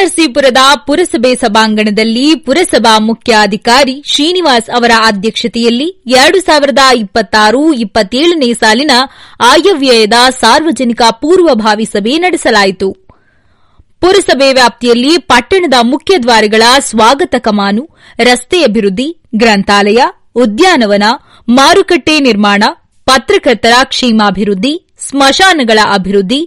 ಹೊಳೆನರಸೀಪುರದ ಪುರಸಭೆ ಸಭಾಂಗಣದಲ್ಲಿ ಪುರಸಭಾ ಮುಖ್ಯಾಧಿಕಾರಿ ಶ್ರೀನಿವಾಸ್ ಅವರ ಅಧ್ಯಕ್ಷತೆಯಲ್ಲಿ 2026-27ನೇ ಸಾಲಿನ ಆಯವ್ಯಯದ ಸಾರ್ವಜನಿಕ ಪೂರ್ವಭಾವಿ ಸಭೆ ನಡೆಸಲಾಯಿತು. ಪುರಸಭೆ ವ್ಯಾಪ್ತಿಯಲ್ಲಿ ಪಟ್ಟಣದ ಮುಖ್ಯ ದ್ವಾರಗಳ ಸ್ವಾಗತ ಕಮಾನು, ರಸ್ತೆ ಅಭಿವೃದ್ಧಿ, ಗ್ರಂಥಾಲಯ, ಉದ್ಯಾನವನ, ಮಾರುಕಟ್ಟೆ ನಿರ್ಮಾಣ, ಪತ್ರಕರ್ತರ ಕ್ಷೇಮಾಭಿವೃದ್ಧಿ, ಸ್ಮಶಾನಗಳ ಅಭಿವೃದ್ಧಿ,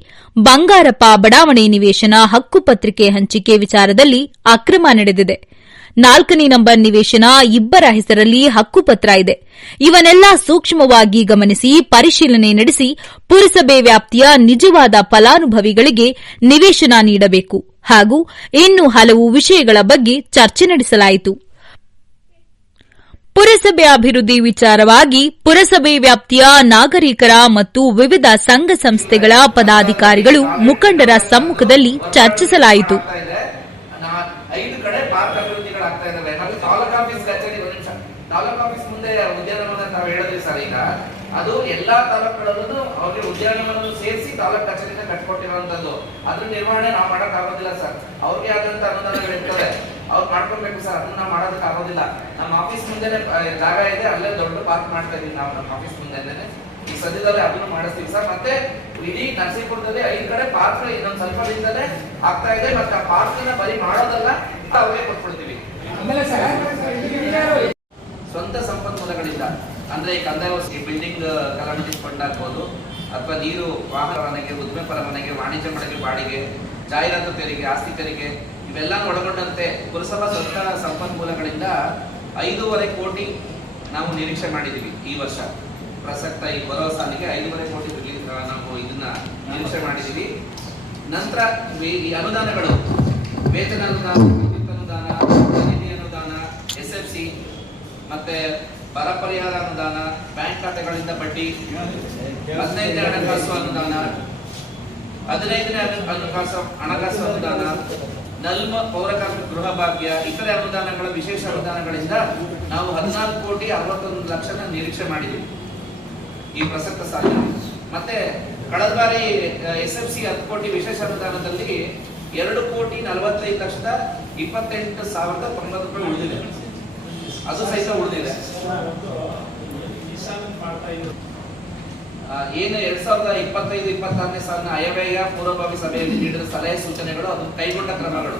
ಬಂಗಾರಪ್ಪ ಬಡಾವಣೆ ನಿವೇಶನ ಹಕ್ಕುಪತ್ರಿಕೆ ಹಂಚಿಕೆ ವಿಚಾರದಲ್ಲಿ ಅಕ್ರಮ ನಡೆದಿದೆ. 4ನೇ ನಂಬರ್ ನಿವೇಶನ ಇಬ್ಬರ ಹೆಸರಲ್ಲಿ ಹಕ್ಕುಪತ್ರ ಇದೆ. ಇವನ್ನೆಲ್ಲ ಸೂಕ್ಷ್ಮವಾಗಿ ಗಮನಿಸಿ ಪರಿಶೀಲನೆ ನಡೆಸಿ ಪುರಸಭೆ ವ್ಯಾಪ್ತಿಯ ನಿಜವಾದ ಫಲಾನುಭವಿಗಳಿಗೆ ನಿವೇಶನ ನೀಡಬೇಕು ಹಾಗೂ ಇನ್ನೂ ಹಲವು ವಿಷಯಗಳ ಬಗ್ಗೆ ಚರ್ಚೆ ನಡೆಸಲಾಯಿತು. ಪುರಸಭೆ ಅಭಿವೃದ್ಧಿ ವಿಚಾರವಾಗಿ ಪುರಸಭೆ ವ್ಯಾಪ್ತಿಯ ನಾಗರಿಕರ ಮತ್ತು ವಿವಿಧ ಸಂಘ ಸಂಸ್ಥೆಗಳ ಪದಾಧಿಕಾರಿಗಳು ಮುಖಂಡರ ಸಮ್ಮುಖದಲ್ಲಿ ಚರ್ಚಿಸಲಾಯಿತು. ಅದು ಎಲ್ಲಾ ತಾಲೂಕುಗಳಲ್ಲೂ ಅವ್ರಿಗೆ ಉದ್ಯಾನವನವನ್ನು ಸೇರಿಸಿ ತಾಲೂಕು ಕಚೇರಿನ ಕಟ್ಕೊಟ್ಟಿರುವಂತದ್ದು. ಅದ್ರ ನಿರ್ವಹಣೆ ನಾವು ಮಾಡಕ್ ಆಗೋದಿಲ್ಲ ಸರ್. ಅವ್ರಿಗೆ ಆದಂತ ಅನುದಾನಗಳಿರ್ತವೆ, ಅವ್ರು ಮಾಡ್ಕೊಳ್ಬೇಕು ಸರ್. ಅದನ್ನ ನಾವು ಮಾಡೋದಕ್ಕೆ ಆಗೋದಿಲ್ಲ. ನಮ್ಮ ಆಫೀಸ್ ಮುಂದೆನೆ ಜಾಗ ಇದೆ, ಅಲ್ಲೇ ದೊಡ್ಡ ಪಾರ್ಕ್ ಮಾಡ್ತಾ ಇದೀವಿ ನಾವು ನಮ್ಮ ಆಫೀಸ್ ಮುಂದೆನೆ. ಈ ಸದ್ಯದಲ್ಲಿ ಅದನ್ನು ಮಾಡಿಸ್ತೀವಿ ಸರ್. ಮತ್ತೆ ಇಡೀ ನರಸೀಪುರದಲ್ಲಿ 5 ಕಡೆ ಪಾರ್ಕ್ ಇನ್ನೊಂದು ಸ್ವಲ್ಪ ದಿನದಲ್ಲೇ ಆಗ್ತಾ ಇದೆ. ಮತ್ತೆ ಆ ಪಾರ್ಕ್ ನ ಬರೀ ಮಾಡೋದಲ್ಲ, ಅವರೇ ಕೊಟ್ಬಿಡ್ತೀವಿ. ಸ್ವಂತ ಸಂಪನ್ಮೂಲಗಳಿಂದ ಅಂದ್ರೆ ಕಂದಾಯ ಬಿಲ್ಡಿಂಗ್ ಕಲಾಮಿಟಿ ಫಂಡ್ ಆಗ್ಬೋದು, ಅಥವಾ ನೀರು ವಾಹನ ಪರವಾನಗಿ, ಉದ್ದಿಮೆ ಪರವಾನಗಿ, ವಾಣಿಜ್ಯ ಮಳಿಗೆ ಬಾಡಿಗೆ, ಜಾಹೀರಾತು ತೆರಿಗೆ, ಆಸ್ತಿ ತೆರಿಗೆ ಇವೆಲ್ಲ ಒಳಗೊಂಡಂತೆ ಪುರಸಭಾ ಸ್ವಂತ ಸಂಪನ್ಮೂಲಗಳಿಂದ 5.5 ಕೋಟಿ ನಾವು ನಿರೀಕ್ಷೆ ಮಾಡಿದೀವಿ ಈ ವರ್ಷ. ಪ್ರಸಕ್ತ ಈ ಬರೋ ಸಾಲಿಗೆ 5.5 ಕೋಟಿ ನಾವು ಇದನ್ನ ನಿರೀಕ್ಷೆ ಮಾಡಿದೀವಿ. ನಂತರ ಈ ಅನುದಾನಗಳು, ವೇತನ ಅನುದಾನ, ವಿದ್ಯುತ್ ಅನುದಾನ, ನಿಧಿ ಅನುದಾನ, SFC, ಮತ್ತೆ ಬರ ಪರಿಹಾರ ಅನುದಾನ, ಬ್ಯಾಂಕ್ ಖಾತೆಗಳಿಂದ ಬಡ್ಡಿ, 15ನೇ ಹಣಕಾಸು ಅನುದಾನ, 15ನೇ ಹಣಕಾಸು ಅನುದಾನ, ನಲ್ಮ ಪೌರಕಾರ್ಮಿಕ ಗೃಹ ಭಾಗ್ಯ, ಇತರೆ ಅನುದಾನಗಳ ವಿಶೇಷ ಅನುದಾನಗಳಿಂದ ನಾವು 14,61,00,000 ನಿರೀಕ್ಷೆ ಮಾಡಿದ್ದೀವಿ ಈ ಪ್ರಸಕ್ತ ಸಾಲಿನ. ಮತ್ತೆ ಕಳೆದ ಬಾರಿ SFC 10 ಕೋಟಿ ವಿಶೇಷ ಅನುದಾನದಲ್ಲಿ 2,45,28,90 ರೂಪಾಯಿ ಉಳಿದಿದೆ. ಅದು ಸಹಿತ ಉಳಿದಿದೆ. ಏನು 2025-26ನೇ ಸಾಲಿನ ಆಯವ್ಯಯ ಪೂರ್ವಭಾವಿ ಸಭೆಯಲ್ಲಿ ನೀಡಿದ ಸಲಹೆ ಸೂಚನೆಗಳು, ಅದು ಕೈಗೊಂಡ ಕ್ರಮಗಳು.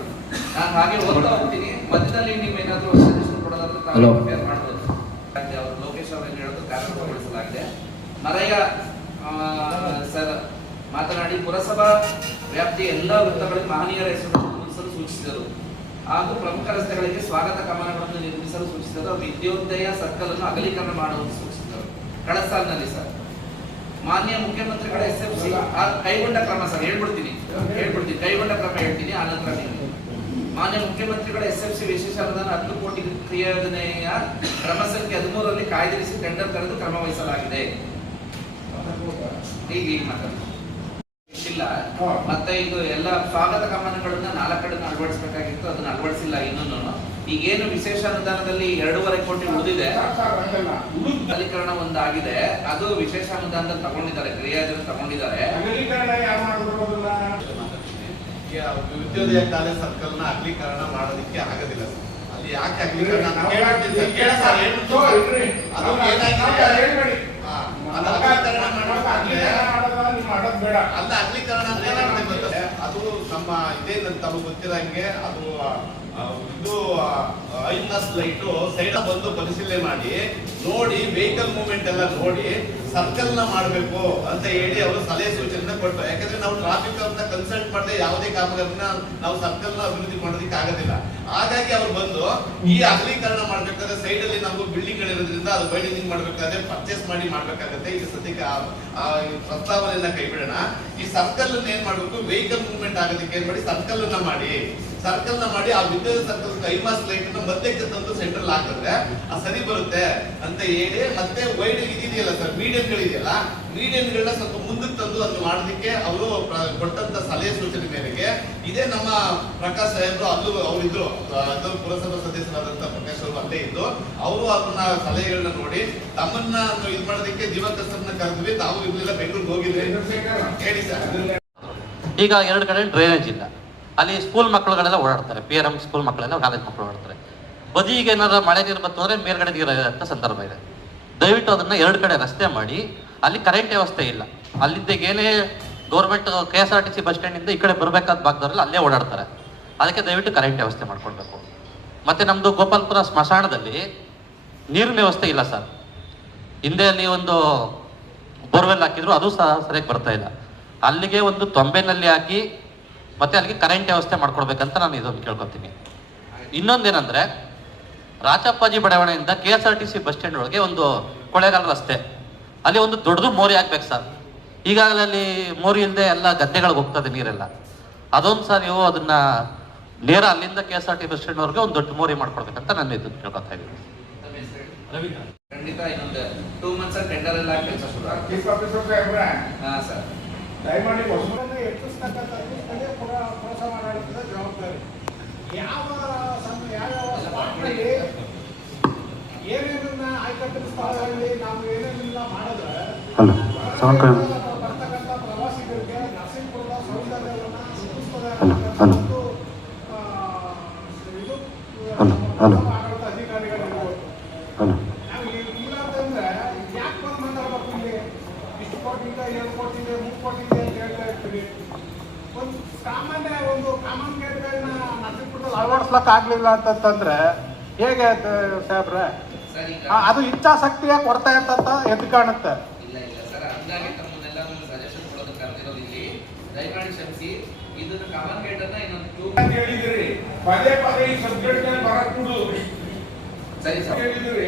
ನಾನು ಹಾಗೆ ಓದ್ತಾ ಹೋಗ್ತೀನಿ. ಮಧ್ಯದಲ್ಲಿ ನೀವೇನಾದ್ರೂ ಸಜೆಷನ್ ಕೊಡೋದಾದ್ರೂ ಕಂಪೇರ್ ಮಾಡಬಹುದು. ಅವರು ಲೋಕೇಶ್ ಅವರು ಏನು ಹೇಳೋದು ಕಾರ್ಯಗತಗೊಳಿಸಲಾಗಿದೆ. ಮರಯ್ಯ ಸರ್ ಮಾತನಾಡಿ ಪುರಸಭಾ ವ್ಯಾಪ್ತಿಯ ಎಲ್ಲಾ ವೃತ್ತಗಳಿಗೆ ಮಹನೀಯರ ಹೆಸರನ್ನು ಗುರುತಿಸಲು ಸೂಚಿಸಿದರು ಹಾಗೂ ಪ್ರಮುಖ ರಸ್ತೆಗಳಿಗೆ ಸ್ವಾಗತ ಕಮಾನಗಳನ್ನು ನಿರ್ಮಿಸಲು ಸೂಚಿಸಿದರು. ವಿದ್ಯೋದಯ ಸರ್ಕಲ್ ಅನ್ನು ಅಗಲೀಕರಣ ಮಾಡುವಂತೆ ಸೂಚಿಸಿದರು. ಕಳೆದ ಸಾಲಿನಲ್ಲಿ ಸರ್ ಮಾನ್ಯ ಮುಖ್ಯಮಂತ್ರಿಗಳ SFC ಕೈಗೊಂಡ ಕ್ರಮ ಸರ್ ಹೇಳ್ಬಿಡ್ತೀನಿ ಕೈಗೊಂಡ ಕ್ರಮ ಹೇಳ್ತೀನಿ, ಆನಂತರ ನೀವು. ಮಾನ್ಯ ಮುಖ್ಯಮಂತ್ರಿಗಳ SFC ವಿಶೇಷ ಅನುದಾನ 10 ಕೋಟಿ ಕ್ರಿಯೋಜನೆಯ ಕ್ರಮ ಸಂಖ್ಯೆ 13ರಲ್ಲಿ ಕಾಯ್ದಿರಿಸಿ ಟೆಂಡರ್ ಕರೆದು ಕ್ರಮ ವಹಿಸಲಾಗಿದೆ. ಈಗ ಇಲ್ಲ. ಮತ್ತೆ ಇದು ಎಲ್ಲ ಸ್ವಾಗತ ಕಮಾನಗಳನ್ನ 4 ಕಡೆ ಅಳವಡಿಸಬೇಕಾಗಿತ್ತು, ಅದನ್ನ ಅಳವಡಿಸಿಲ್ಲ ಇನ್ನೂ. ಈಗೇನು ವಿಶೇಷ ಅನುದಾನದಲ್ಲಿ 2.5 ಕೋಟಿ ಉಳಿದಿದೆ, ಅಗಲೀಕರಣ ಒಂದಾಗಿದೆ, ಅದು ವಿಶೇಷ ಅನುದಾನದಲ್ಲಿ ತಗೊಂಡಿದ್ದಾರೆ, ಕ್ರಿಯಾಜನ ತಗೊಂಡಿದ್ದಾರೆ. ವಿದ್ಯೋದಯ ಕಾಲೇಜ್ ಸರ್ಕಲ್ ನ ಅಗಲೀಕರಣ ಮಾಡೋದಕ್ಕೆ ಆಗೋದಿಲ್ಲ. ಅಲ್ಲಿ ಯಾಕೆ ಅಗಲೀಕರಣ ಅಲ್ಲ, ಅಗಲೀಕರಣ ಅದು ನಮ್ಮ ಇದೇ ತಮಗೆ ಗೊತ್ತಿರಂಗೆ ಅದು ಇದು ಐನಸ್ ಲೈಟ್ ಸೈಡ್ ಬಂದು ಪರಿಶೀಲನೆ ಮಾಡಿ ನೋಡಿ, ವೆಹಿಕಲ್ ಮೂವ್ಮೆಂಟ್ ಎಲ್ಲ ನೋಡಿ ಸರ್ಕಲ್ ನ ಮಾಡಬೇಕು ಅಂತ ಹೇಳಿ ಅವರು ಸಲಹೆ ಸೂಚನೆ ಕೊಟ್ಟರು. ಯಾಕಂದ್ರೆ ನಾವು ಟ್ರಾಫಿಕ್ ಅಂತ ಕನ್ಸಲ್ಟ್ ಮಾಡದೆ ಯಾವುದೇ ಕಾಮಗಾರಿನ ನಾವು ಸರ್ಕಲ್ ನ ಅಭಿವೃದ್ಧಿ ಮಾಡೋದಕ್ಕೆ ಆಗೋದಿಲ್ಲ. ಹಾಗಾಗಿ ಅವ್ರು ಬಂದು ಈ ಅಗಲೀಕರಣ ಮಾಡ್ಬೇಕಾದ್ರೆ ಸೈಡ್ ಅಲ್ಲಿ ನಮಗೂ ಬಿಲ್ಡಿಂಗ್ ಗಳಿರೋದ್ರಿಂದ ಅದು ವೈಡನಿಂಗ್ ಮಾಡ್ಬೇಕಾದ್ರೆ ಪರ್ಚೇಸ್ ಮಾಡಿ ಮಾಡ್ಬೇಕಾಗತ್ತೆ. ಈಗ ಸದ್ಯಕ್ಕೆ ಪ್ರಸ್ತಾವನೆಯನ್ನ ಕೈ ಬಿಡೋಣ. ಈ ಸರ್ಕಲ್ ಏನ್ ಮಾಡ್ಬೇಕು, ವೆಹಿಕಲ್ ಮೂವ್ಮೆಂಟ್ ಆಗೋದಕ್ಕೆ ಏನ್ ಮಾಡಿ ಸರ್ಕಲ್ ನ ಮಾಡಿ ಆ ವಿದ್ಯುತ್ ಸರ್ಕಲ್ ಐಮಾಸ್ ಲೈಟ್ ಮಧ್ಯಕ್ಕೆ ತಂದು ಸೆಂಟ್ರಲ್ ಹಾಕಿದ್ರೆ ಸರಿ ಬರುತ್ತೆ ಅಂತ ಹೇಳಿ, ಮತ್ತೆ ವೈಡ್ ಇದೆಯಲ್ಲ ಸರ್, ಮೀಡಿಯಂಗಳಿದೆಯಲ್ಲ, ಮೀಡಿಯಂಗಳನ್ನ ಸ್ವಲ್ಪ ಮುಂದಕ್ಕೆ ತಂದು ಅದನ್ನು ಮಾಡೋದಕ್ಕೆ ಅವರು ಕೊಟ್ಟಂತ ಸಲಹೆ ಸೂಚನೆ ಮೇರೆಗೆ ಇದೇ ನಮ್ಮ ಪ್ರಕಾಶ್ ಸಾಹೇಬ್ರು ಅವರಿದ್ರು, ಪುರಸಭಾ ಸದಸ್ಯರಾದಂತ ಪ್ರಕಾಶ್ ಅವರು ಅಲ್ಲೇ ಇದ್ದು, ಅವರು ಅದನ್ನ ಸಲಹೆಗಳನ್ನ ನೋಡಿ ತಮ್ಮನ್ನ ಇದು ಮಾಡೋದಕ್ಕೆ ದಿವಂಗತರನ್ನ ಕರೆದ್ವಿ. ತಾವು ಇರ್ಲಿಲ್ಲ, ಬೆಂಗಳೂರಿಗೆ ಹೋಗಿದ್ರೆ ಹೇಳಿ ಸರ್. ಈಗ 2 ಕಡೆ ಡ್ರೈನೇಜ್ ಇಲ್ಲ, ಅಲ್ಲಿ ಸ್ಕೂಲ್ ಮಕ್ಕಳುಗಳೆಲ್ಲ ಓಡಾಡ್ತಾರೆ, PRM ಸ್ಕೂಲ್ ಮಕ್ಕಳೆಲ್ಲ ಕಾಲೇಜ್ ಮಕ್ಕಳು ಓಡಾಡ್ತಾರೆ. ಬದಿಗೆ ಏನಾದ್ರು ಮಳೆ ನೀರು ಬಂತು ಅಂದರೆ ಮೇಲ್ಗಡೆ ನೀರು ಇರೋಂಥ ಸಂದರ್ಭ ಇದೆ. ದಯವಿಟ್ಟು ಅದನ್ನು 2 ಕಡೆ ರಸ್ತೆ ಮಾಡಿ, ಅಲ್ಲಿ ಕರೆಂಟ್ ವ್ಯವಸ್ಥೆ ಇಲ್ಲ. ಅಲ್ಲಿದ್ದ ಏನೇ ಗೌರ್ಮೆಂಟ್ KSRTC ಬಸ್ ಸ್ಟ್ಯಾಂಡಿಂದ ಈ ಕಡೆ ಬರಬೇಕಾದ ಭಾಗದವರೆಲ್ಲ ಅಲ್ಲೇ ಓಡಾಡ್ತಾರೆ. ಅದಕ್ಕೆ ದಯವಿಟ್ಟು ಕರೆಂಟ್ ವ್ಯವಸ್ಥೆ ಮಾಡ್ಕೊಳ್ಬೇಕು. ಮತ್ತು ನಮ್ಮದು ಗೋಪಾಲ್ಪುರ ಸ್ಮಶಾನದಲ್ಲಿ ನೀರಿನ ವ್ಯವಸ್ಥೆ ಇಲ್ಲ ಸರ್. ಹಿಂದೆ ಅಲ್ಲಿ ಒಂದು ಬೋರ್ವೆಲ್ ಹಾಕಿದ್ರು, ಅದು ಸಹ ಸರಿಯಾಗಿ ಬರ್ತಾ ಇಲ್ಲ. ಅಲ್ಲಿಗೆ ಒಂದು ತೊಂಬೆನಲ್ಲಿ ಹಾಕಿ ಮತ್ತೆ ಅಲ್ಲಿಗೆ ಕರೆಂಟ್ ವ್ಯವಸ್ಥೆ ಮಾಡ್ಕೊಡ್ಬೇಕಂತ ನಾನು ಇದೊಂದು ಕೇಳ್ಕೊತೀನಿ. ಇನ್ನೊಂದೇನೆಂದರೆ, ರಾಚಪ್ಪಾಜಿ ಬಡಾವಣೆಯಿಂದ KSRTC ಬಸ್ ಸ್ಟ್ಯಾಂಡ್ ಒಳಗೆ ಒಂದು ಕೊಳೆಗಾಲ ರಸ್ತೆ, ಅಲ್ಲಿ ಒಂದು ದೊಡ್ಡದು ಮೋರಿ ಹಾಕ್ಬೇಕು ಸರ್. ಈಗಾಗಲೇ ಅಲ್ಲಿ ಮೋರಿ ಇಲ್ಲದೆ ಎಲ್ಲ ಗದ್ದೆಗಳಿಗೆ ಹೋಗ್ತದೆ ನೀರೆಲ್ಲ. ಅದೊಂದು ಸರ್ ನೀವು ಅದನ್ನ ನೇರ ಅಲ್ಲಿಂದ KSRTC ಬಸ್ ಸ್ಟ್ಯಾಂಡ್ವರೆಗೆ ಒಂದು ದೊಡ್ಡ ಮೋರಿ ಮಾಡ್ಕೊಡ್ಬೇಕಂತ ನಾನು ಇದನ್ನು ಕೇಳ್ಕೊತಾ ಇದ್ದೀನಿ. ಖಂಡಿತ ಇನ್ನೊಂದು 2 months ಟೆಂಡರ್ ಎಲ್ಲ ಕೆಲಸ ಶುರು ಆಗುತ್ತೆ. ಹಾಂ ಸರ್, ದಯಮಾಡಿ ಹೊಸಬರನ್ನು ಹೆಚ್ಚಿಸ್ತಕ್ಕಂಥದ್ದು ಸ್ಥಳೀಯ ಪುರಸಭಾ ಆಡಳಿತದ ಜವಾಬ್ದಾರಿ. ಯಾವ ಸ್ಪಾಟ್ನಲ್ಲಿ ಏನೇನನ್ನ ಆಯ್ಕೆಯ ಸ್ಥಳಗಳಲ್ಲಿ ನಾವು ಏನೇನೆಲ್ಲ ಮಾಡಿದ್ರೆ ಬರ್ತಕ್ಕಂಥ ಪ್ರವಾಸಿಗರಿಗೆ ನರಸೀಪುರದ ಸೌಂದರ್ಯವನ್ನು ಸೂಚಿಸ್ತದೆ ಅನ್ನೋದು ಇದು ಆಡಳಿತ ಅಧಿಕಾರಿಗಳಿರ್ಬೋದು. ನಮಗೆ ಇಲ್ಲಾಂತಂದ್ರೆ ಯಾಕೆ ಬಂದು ಮಾತಾಡ್ಬೇಕು? ಇಲ್ಲಿ ಇಷ್ಟು ಕೋಟಿಂದ 2 ಕೋಟಿಂದ 3 ಕೋಟಿಂದ ಅಂತ ಹೇಳ್ತಾ ಇರ್ತೀವಿ. ಒಂದು ಸಾಮಾನ್ಯ ಒಂದು ಕಾಮನ್ ಗೇಟ್ಗಳನ್ನ ನರಸೀಪುರದಲ್ಲಿ ಅಳವಡಿಸ್ಲಕ್ಕೆ ಆಗ್ಲಿಲ್ಲ ಅಂತಂದ್ರೆ ಹೇಗೆ ಸಾಹೇಬ್ರೆ? ಅದು ಇಚ್ಛಾಶಕ್ತಿಯ ಕೊರತೆ ಅಂತ ಎದ್ದು ಕಾಣುತ್ತೆ. ಇಲ್ಲ ಸರ್, ಹಂಗಾಗಿ ತಮ್ಮನ್ನೆಲ್ಲ ಸಜೆಷನ್ ಕೊಡೋದಕ್ಕೆ ಕರೆದಿರೋದು ಇಲ್ಲಿ. ದಯಮಾಡಿ ಕ್ಷಮಿಸಿ, ಇದನ್ನು ಕಾಮನ್ ಗೇಟ್ ಅನ್ನ ಇನ್ನೊಂದು 2 ಅಂತ ಹೇಳಿದ್ರಿ. ಪದೇ ಪದೇ ಈ ಸಬ್ಜೆಕ್ಟ್ ನಲ್ಲಿ ಬರಕೂಡು. ಸರಿ ಸರ್, ಹೇಳಿದ್ರಿ.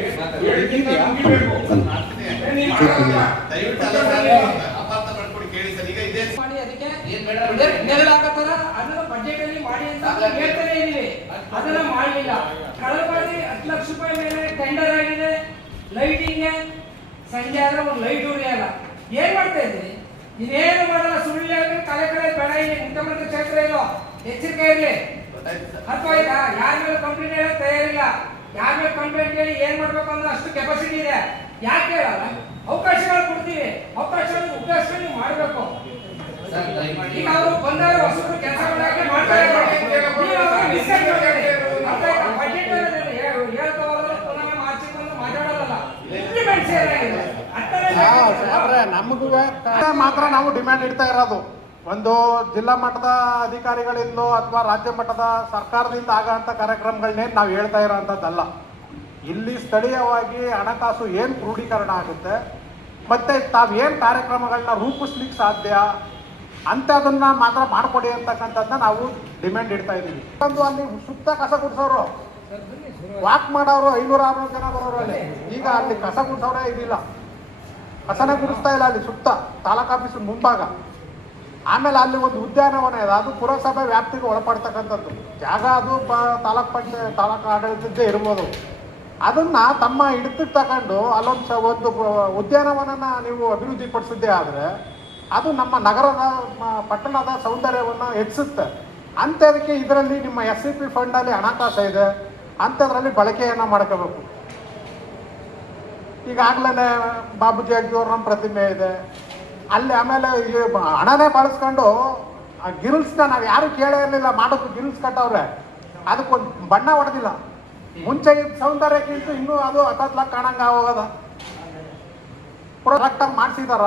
ಅಪಾರ್ಥ ಮಾಡ್ಕೊಂಡು ಕೇಳಿ ಸರ್. ಈಗ ಇದೇ ಮಾಡಿ ಅದಕ್ಕೆ ಏನ್ ಮೇಡಮ್ ನೆರಳು ಹಾಕತ್ತಾರ, ಅದನ್ನ ಬಜೆಟ್ ಅಲ್ಲಿ ಮಾಡಿ ಅಂತ ಹೇಳ್ತಾನೆ ಇದೀವಿ. ಅದನ್ನ ಮಾಡಲಿಲ್ಲ. ಕಳೆದ ಬಾರಿ 10 ಲಕ್ಷ ರೂಪಾಯಿ ಮೇಲೆ ಟೆಂಡರ್ ಆಗಿದೆ. ಲೈಟಿಂಗ್ ಸಂಜೆ ಆದ್ರೆ ಒಂದು ಲೈಟ್ ಉರಿಯಲ್ಲ. ಏನ್ ಮಾಡ್ತಾ ಇದ್ರಿ? ಇದೇನು ಮಾಡಲ್ಲ. ಸುಳ್ಳು ಹೇಳಿದ್ರೆ ಕಲೆ ಬೇಡ. ಇಲ್ಲಿ ಮುಖ್ಯಮಂತ್ರಿ ಕ್ಷೇತ್ರ ಇಲ್ಲೋ, ಎಚ್ಚರಿಕೆ ಇರಲಿ. ಅಥವಾ ಈಗ ಯಾರ ಮೇಲೆ ಕಂಪ್ಲೇಂಟ್ ಹೇಳಕ್ ತಯಾರಿಲ್ಲ. ಯಾರ ಮೇಲೆ ಕಂಪ್ಲೇಂಟ್ ಹೇಳಿ ಏನ್ ಮಾಡ್ಬೇಕು ಅನ್ನೋ ಅಷ್ಟು ಕೆಪಾಸಿಟಿ ಇದೆ. ಯಾಕೆ ಹೇಳಲ್ಲ? ಅವಕಾಶಗಳು ಕೊಡ್ತೀವಿ, ಅವಕಾಶಗಳನ್ನು ಉಪಯೋಗಿಸ್ಕೊಂಡು ನೀವು ಮಾಡಬೇಕು. ಸರ್, ದಯಮಾಡಿ ಈಗ ಅವರು ಬಂದವರು ಹೊಸರು ಕೆಲಸ ಮಾಡಕ್ಕೆ ಮಾಡ್ತಾ ಇದ್ದಾರೆ. ನಮಗೂ ಮಾತ್ರ ನಾವು ಡಿಮ್ಯಾಂಡ್ ಇಡ್ತಾ ಇರೋದು, ಒಂದು ಜಿಲ್ಲಾ ಮಟ್ಟದ ಅಧಿಕಾರಿಗಳಿಂದಲೋ ಅಥವಾ ರಾಜ್ಯ ಮಟ್ಟದ ಸರ್ಕಾರದಿಂದ ಆಗಂತ ಕಾರ್ಯಕ್ರಮಗಳನ್ನೇನು ನಾವು ಹೇಳ್ತಾ ಇರೋಂಥದ್ದಲ್ಲ. ಇಲ್ಲಿ ಸ್ಥಳೀಯವಾಗಿ ಹಣಕಾಸು ಏನು ಕ್ರೋಢೀಕರಣ ಆಗುತ್ತೆ ಮತ್ತೆ ತಾವೇನು ಕಾರ್ಯಕ್ರಮಗಳನ್ನ ರೂಪಿಸ್ಲಿಕ್ಕೆ ಸಾಧ್ಯ ಅಂಥದನ್ನ ಮಾತ್ರ ಮಾಡಿಕೊಡಿ ಅಂತಕ್ಕಂಥದ್ದನ್ನ ನಾವು ಡಿಮ್ಯಾಂಡ್ ಇಡ್ತಾ ಇದ್ದೀವಿ. ಒಂದು ಅಲ್ಲಿ ಸುತ್ತ ಕಸ ಗುಡಿಸೋರು, ವಾಕ್ ಮಾಡೋರು 500-600 ಜನ ಬರೋರು ಅಲ್ಲಿ. ಈಗ ಅಲ್ಲಿ ಕಸ ಗುಡಿಸೋರೇ ಇದಿಲ್ಲ, ಕಸನ ಗುಡಿಸ್ತಾ ಇಲ್ಲ ಅಲ್ಲಿ ಸುತ್ತ ತಾಲೂಕು ಆಫೀಸ್ ಮುಂಭಾಗ. ಆಮೇಲೆ ಅಲ್ಲಿ ಒಂದು ಉದ್ಯಾನವನ ಇದೆ, ಅದು ಪುರಸಭೆ ವ್ಯಾಪ್ತಿಗೆ ಒಳಪಡ್ತಕ್ಕಂಥದ್ದು ಜಾಗ. ಅದು ತಾಲೂಕು ಆಡಳಿತದ್ದೇ ಇರ್ಬೋದು. ಅದನ್ನ ತಮ್ಮ ಹಿಡಿತಕ್ಕೆ ತಗೊಂಡು ಅಲ್ಲೊಂದು ಉದ್ಯಾನವನನ ನೀವು ಅಭಿವೃದ್ಧಿ ಪಡಿಸಿದ್ದೇ ಆದರೆ ಅದು ನಮ್ಮ ನಗರದ ಪಟ್ಟಣದ ಸೌಂದರ್ಯವನ್ನು ಹೆಚ್ಚಿಸುತ್ತೆ. ಅಂಥದಕ್ಕೆ ಇದರಲ್ಲಿ ನಿಮ್ಮ SCP ಫಂಡಲ್ಲಿ ಹಣಕಾಸು ಇದೆ, ಅಂಥದ್ರಲ್ಲಿ ಬಳಕೆಯನ್ನು ಮಾಡ್ಕೋಬೇಕು. ಈಗಾಗಲೇ ಬಾಬುಜಿ ಅಗ್ದಿಯವ್ರ ಪ್ರತಿಮೆ ಇದೆ ಅಲ್ಲಿ. ಆಮೇಲೆ ಹಣನೇ ಬಳಸ್ಕೊಂಡು ಆ ಗಿಲ್ಸ್ನ ನಾವು ಯಾರು ಕೇಳೇ ಇರಲಿಲ್ಲ ಮಾಡೋದು. ಗಿಲ್ಸ್ ಕಟ್ಟವ್ರೆ, ಅದಕ್ಕೊಂದು ಬಣ್ಣ ಹೊಡೆದಿಲ್ಲ. ಮುಂಚೆ ಸೌಂದರ್ಯಕ್ಕಿಂತ ಇನ್ನೂ ಅದು ಹತ್ತತ್ಲಾಕ್ ಕಾಣಂಗ ಹೋಗದ. ಕರೆಕ್ಟಾಗಿ ಮಾಡಿಸಿದಾರ?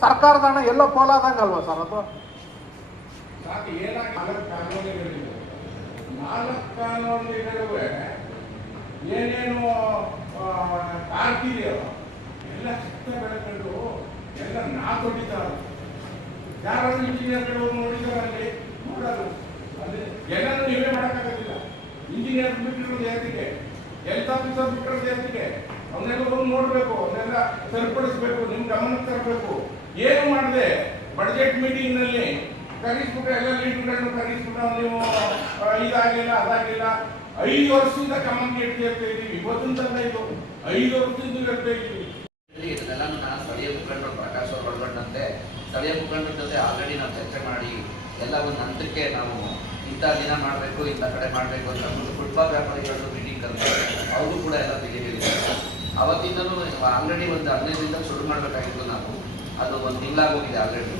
ಸರ್ಕಾರದ ಹಣ ಎಲ್ಲೋ ಪೋಲಾದಂಗಲ್ವ ಸರ್ ಅದು? 4 ಕಾನೂನುಗಳಿವೆ. ಏನೇನು ಕಾರ್ತಿದೆಯೋ ಎಲ್ಲ ಚಿಕ್ಕ ಬೆಳೆಗಳು ಎಲ್ಲ ತೊಟ್ಟಿದ್ದಾರೆ. ಯಾರಾದ್ರೂ ಇಂಜಿನಿಯರ್ಗಳು ನೋಡಿದಾರೆ ಅಲ್ಲಿ ನೋಡೋದು. ಅಲ್ಲಿ ಎಲ್ಲರೂ ನೀವೇ ಮಾಡೋಕ್ಕಾಗೋದಿಲ್ಲ. ಇಂಜಿನಿಯರ್ ಬಿಟ್ಟಿರೋದು ಯಾತಿಗೆ, ಹೆಲ್ತ್ ಆಫೀಸರ್ ಬಿಟ್ಟಿರೋದು ಯಾತಿಗೆ, ಅವನ್ನೆಲ್ಲ ಬಂದು ನೋಡಬೇಕು, ಅವನ್ನೆಲ್ಲ ಸರಿಪಡಿಸ್ಬೇಕು, ನಿಮ್ಮ ಗಮನಕ್ಕೆ ತರಬೇಕು. ಏನು ಮಾಡಿದೆ ಬಡ್ಜೆಟ್ ಮೀಟಿಂಗ್ ನಲ್ಲಿ ಕರೀಸ್ಬಿಟ್ರೆ ಎಲ್ಲ ಲೀಡ್ಗಳನ್ನು ಕರೀಸ್ಬಿಟ್ಟು ನೀವು ಇದಾಗಿಲ್ಲ ಅದಾಗಿಲ್ಲ. 5 ವರ್ಷದಿಂದ ಗಮನಕ್ಕೆ ಇಡ್ತಾ ಇದ್ದೀವಿ. ಇವತ್ತಿನ ಇದು 5 ವರ್ಷದಿಂದ ಇಡ್ತಾ ಇದ್ದೀವಿ. ಇದನ್ನೆಲ್ಲ ನಾನು ಸ್ಥಳೀಯ ಮುಖಂಡರು ಪ್ರಕಾಶ್ ಅವರು ಒಳಗೊಂಡಂತೆ ಸ್ಥಳೀಯ ಮುಖಂಡರ ಜೊತೆ ಆಲ್ರೆಡಿ ನಾವು ಚರ್ಚೆ ಮಾಡಿ ಎಲ್ಲ ಒಂದು ಹಂತಕ್ಕೆ ನಾವು ಇಂಥ ದಿನ ಮಾಡಬೇಕು, ಇಂಥ ಕಡೆ ಮಾಡಬೇಕು ಅಂತ ಫುಟ್ಬಾಲ್ ವ್ಯಾಪಾರಿಗಳು ಮೀಟಿಂಗ್ ಕರೆದು ಅವರು ಕೂಡ ಎಲ್ಲ ತಿಳಿದಿದ್ದಾರೆ. ಅವತ್ತಿಂದನೂ ಆಲ್ರೆಡಿ ಒಂದು 15 ದಿನ ಶುರು ಮಾಡಬೇಕಾಗಿತ್ತು ನಾವು. ಅದು 1 ತಿಂಗಳಾಗೋಗಿದೆ ಆಲ್ರೆಡಿ.